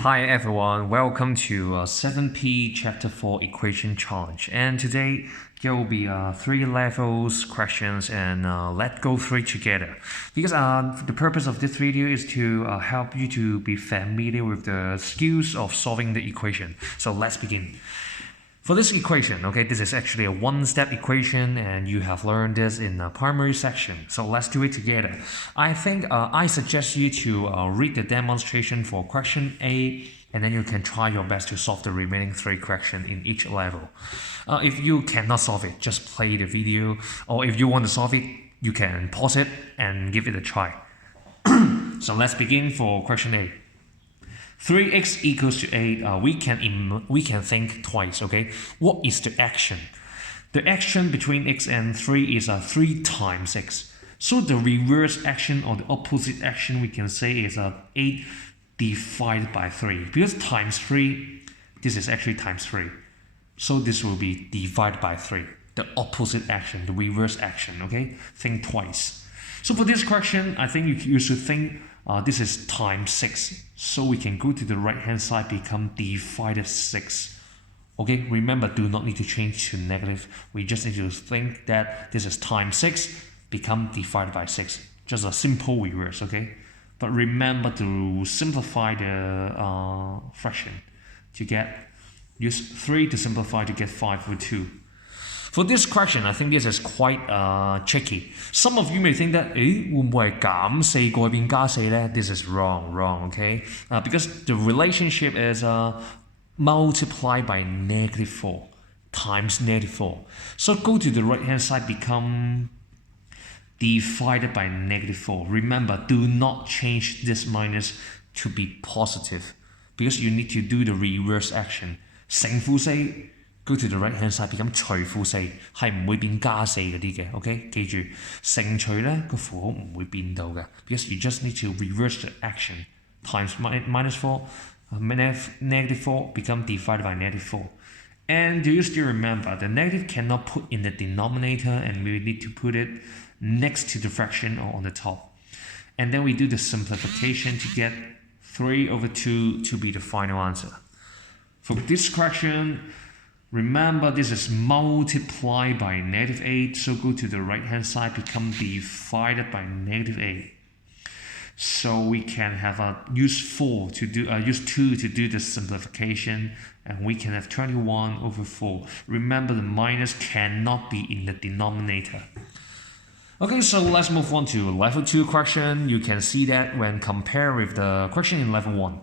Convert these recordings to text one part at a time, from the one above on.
Hi everyone, welcome to 7P Chapter 4 Equation Challenge. And today there will be 3 levels questions and let's go through it together. Because the purpose of this video is to help you to be familiar with the skills of solving the equation. So let's begin. For this equation, okay, this is actually a one-step equation and you have learned this in the primary section. So let's do it together. I think I suggest you to read the demonstration for question A and then you can try your best to solve the remaining 3 questions in each level. If you cannot solve it, just play the video, or if you want to solve it, you can pause it and give it a try. So let's begin for question A. 3x equals to 8, we can think twice, okay? What is the action? The action between x and 3 is 3 times x. So the reverse action or the opposite action we can say is 8 divided by 3. Because times 3, this is actually times 3. So this will be divided by 3. The opposite action, the reverse action, okay? Think twice. So for this question, I think you should think this is times 6. So we can go to the right hand side, become divided 6. Okay, remember, do not need to change to negative. We just need to think that this is times 6, become divided by 6. Just a simple reverse, okay? But remember to simplify the fraction to use 3 to simplify to get 5 over 2. For this question, I think this is quite tricky. Some of you may think that, 會唔會係減4過去變加4呢? This is wrong, okay? Because the relationship is multiplied by negative 4 times negative 4. So go to the right hand side, become divided by negative 4. Remember, do not change this minus to be positive because you need to do the reverse action. 乘負4 go to the right hand side, become 除負4，係唔會變加4嗰啲嘅 ，OK？ 記住乘除咧個符號唔會變到嘅 ，because you just need to reverse the action times minus 4, negative 4 become divided by negative 4. And do you still remember the negative cannot put in the denominator and we need to put it next to the fraction or on the top. And then we do the simplification to get 3 over 2 to be the final answer. For this question, remember this is multiplied by negative 8, so go to the right hand side, become divided by negative 8. So we can have use 2 to do the simplification, and we can have 21 over 4. Remember the minus cannot be in the denominator. Okay, so let's move on to level 2 question. You can see that when compared with the question in level 1,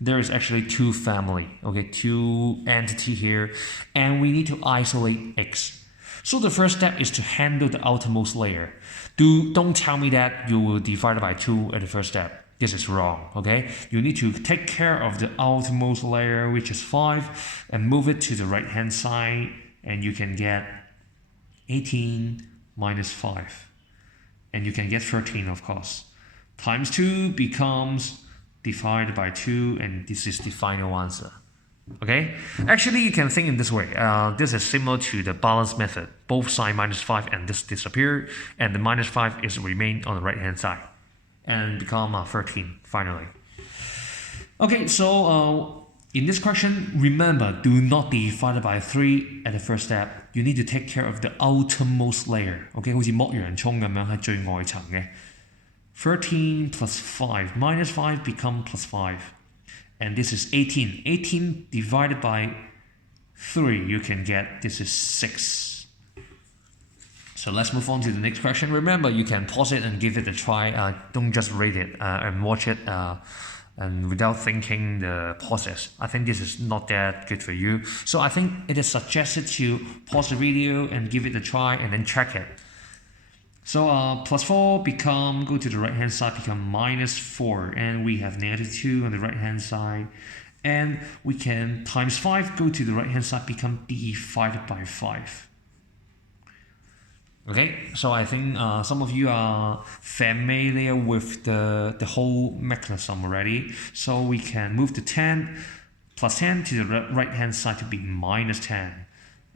there is actually 2 family, okay, 2 entity here, and we need to isolate x. So the first step is to handle the outermost layer. Don't tell me that you will divide by 2 at the first step. This is wrong, okay? You need to take care of the outermost layer, which is 5, and move it to the right hand side, and you can get 18 minus 5. And you can get 13, of course. Times 2 becomes divided by 2, and this is the final answer. Okay? Actually, you can think in this way. This is similar to the balance method. Both side minus 5 and this disappear, and the minus 5 is remain on the right hand side and become 13 finally. Okay, so in this question, remember, do not divide by 3 at the first step. You need to take care of the outermost layer. Okay, 好似剝洋葱咁樣喺最外層嘅。13 plus 5 minus 5 become plus 5. And this is 18. 18 divided by 3, you can get, this is 6. So let's move on to the next question. Remember, you can pause it and give it a try. Don't just read it and watch it and without thinking the process. I think this is not that good for you. So I think it is suggested to pause the video and give it a try and then check it. So plus 4 go to the right hand side, become minus 4, and we have negative 2 on the right hand side, and we can times 5 go to the right hand side, become divided by 5. Okay, so I think some of you are familiar with the whole mechanism already. So we can move the 10 plus 10 to the right hand side to be minus 10.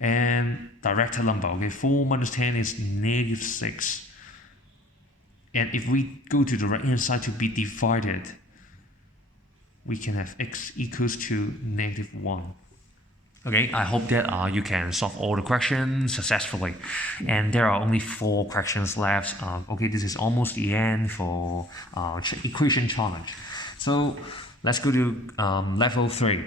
And direct number, okay, 4 minus 10 is negative 6. And if we go to the right hand side to be divided, we can have x equals to -1. Okay, I hope that you can solve all the questions successfully. And there are only 4 questions left. Okay, this is almost the end for equation challenge. So let's go to level 3.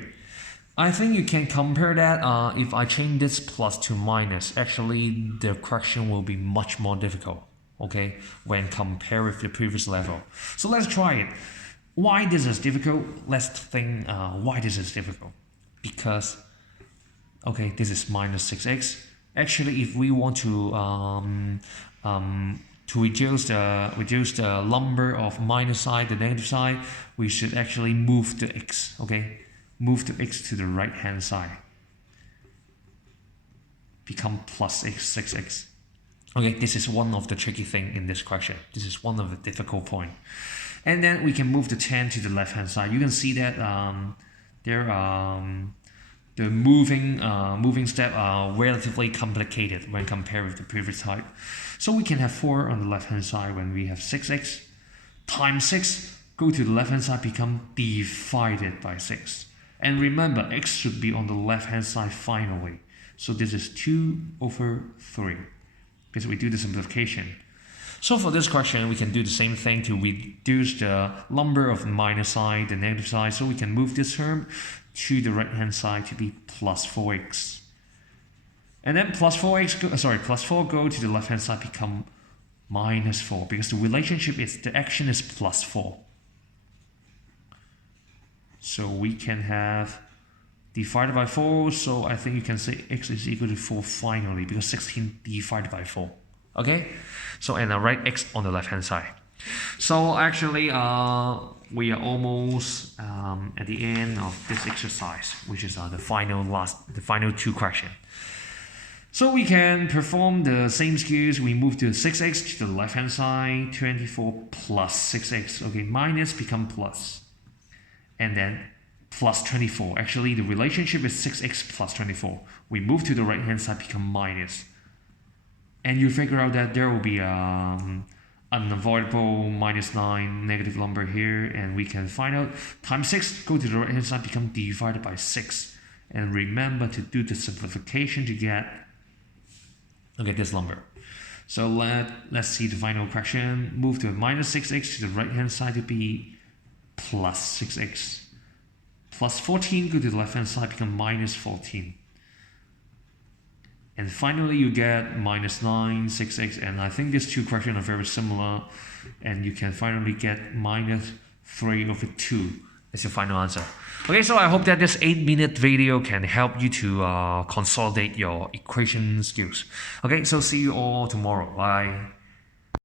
I think you can compare that. If I change this plus to minus, actually the question will be much more difficult, okay, when compared with the previous level. So let's try it. Why this is difficult? Let's think why this is difficult. Because, okay, this is minus 6x. Actually, if we want to reduce the number of minus side, the negative side, we should actually move the x, okay? Move the x to the right hand side. Become plus x, 6x. Okay, this is one of the tricky thing in this question. This is one of the difficult point. And then we can move the 10 to the left hand side. You can see that the moving step are relatively complicated when compared with the previous type. So we can have 4 on the left hand side when we have 6x times 6, go to the left hand side, become divided by 6. And remember, x should be on the left hand side finally. So this is 2/3 because we do the simplification. So for this question, we can do the same thing to reduce the number of minus side, the negative side. So we can move this term to the right hand side to be plus 4x. And then plus 4 go to the left hand side, become minus 4, because the relationship is, the action is plus 4. So we can have divided by 4, so I think you can say x is equal to 4 finally, because 16 divided by 4. Okay, so and I write x on the left hand side. So actually we are almost at the end of this exercise, which is the final 2 questions. So we can perform the same skills. We move to 6x to the left hand side, 24 plus 6x, okay, minus become plus, and then plus 24. Actually the relationship is 6x plus 24. We move to the right hand side, become minus. And you figure out that there will be unavoidable -9 negative number here, and we can find out times 6, go to the right hand side, become divided by 6. And remember to do the simplification to get this number. So let's see the final question. Move to minus 6x to the right hand side to be plus 6x. Plus 14, go to the left hand side, become minus 14. And finally, you get -9, 6x, and I think these 2 questions are very similar. And you can finally get -3/2 as your final answer. Okay, so I hope that this 8-minute video can help you to consolidate your equation skills. Okay, so see you all tomorrow. Bye.